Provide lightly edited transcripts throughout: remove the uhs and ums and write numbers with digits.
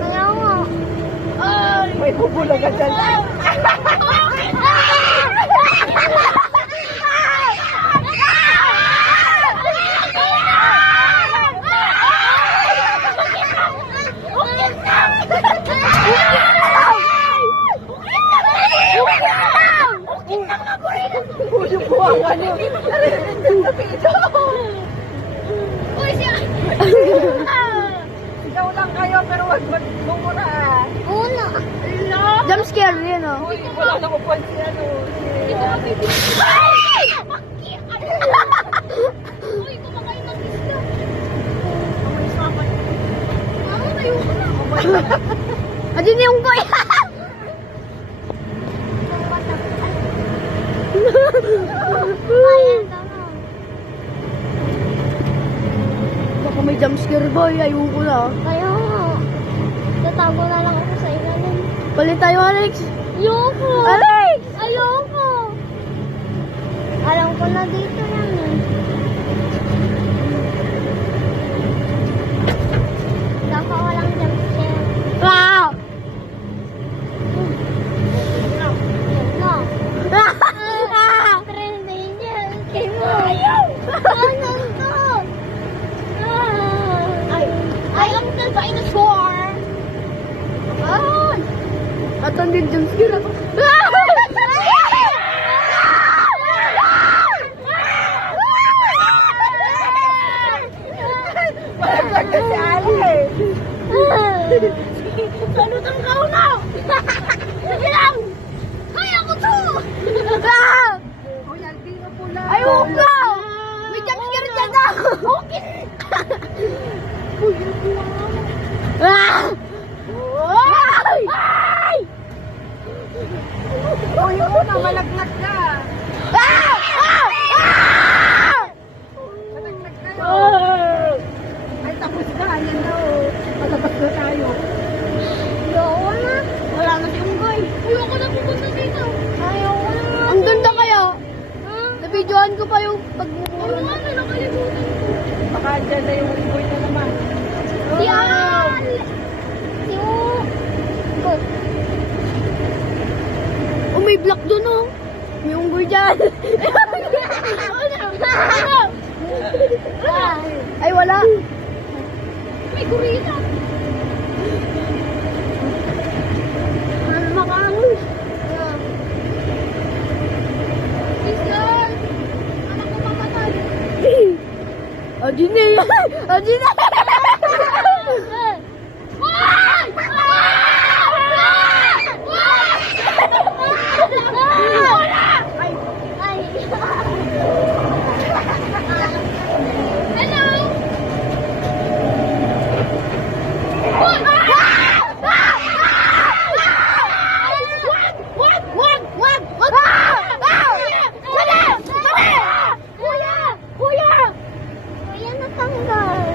Kaya nga. Ay! May bubula ka dyan. Yung buwangan yun. Ikaw lang kayo, pero wag magmumura. Una. Jump scare yun, oh. Uy, wala na mapuan si ano. Uy, kumakain ng isda. Mama, tayo ka na. Adin yung boy. Baka may jump scare boy. Ayun ko na. Kaya nga. Tatago na lang ako sa ilalim. Palit tayo, Alex. Ayoko. Alex! Ayoko. Alam ko na dito yan eh. Baka walang jump scare. Wow! No. Trending yan. Kaya mo. Ano to? I am the dinosaur. Ay! At ang din jump scare ako. Malaglag ka si Ali. Salutang ka na! Sige lang! Kaya ko to! Uy, Aldi na pula. Ayun ko! May jump scare dyan ako. Uy, yung buwang mo. Ah! Ay! Ay! Uy, yun na, malaglag ka. Ah! Ah! Ah! Malaglag ka. Ah! Ay, tapos na. Yan na, oh. Matabas na tayo. Ayoko na. Wala na si Unggoy. Ayoko na pupunta dito. Ayoko na. Ang ganda kaya. Ha? Nabidyohan ko pa yung Ayoko pagmumura. nga na, nakalimutan ko. Baka dyan na yung Unggoy na naman. Yan! Yung... Good. Oh, may block dun, oh. May unggoy dyan. Ay, wala. May gorilla. Makangos. Listen! Anak ko mamatay. Adin na. Adin na. Why? Ay! Ay! Hello! Kuya, natanggal.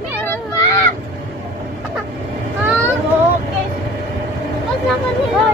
Meron pa! Okay. Huwag naman nila.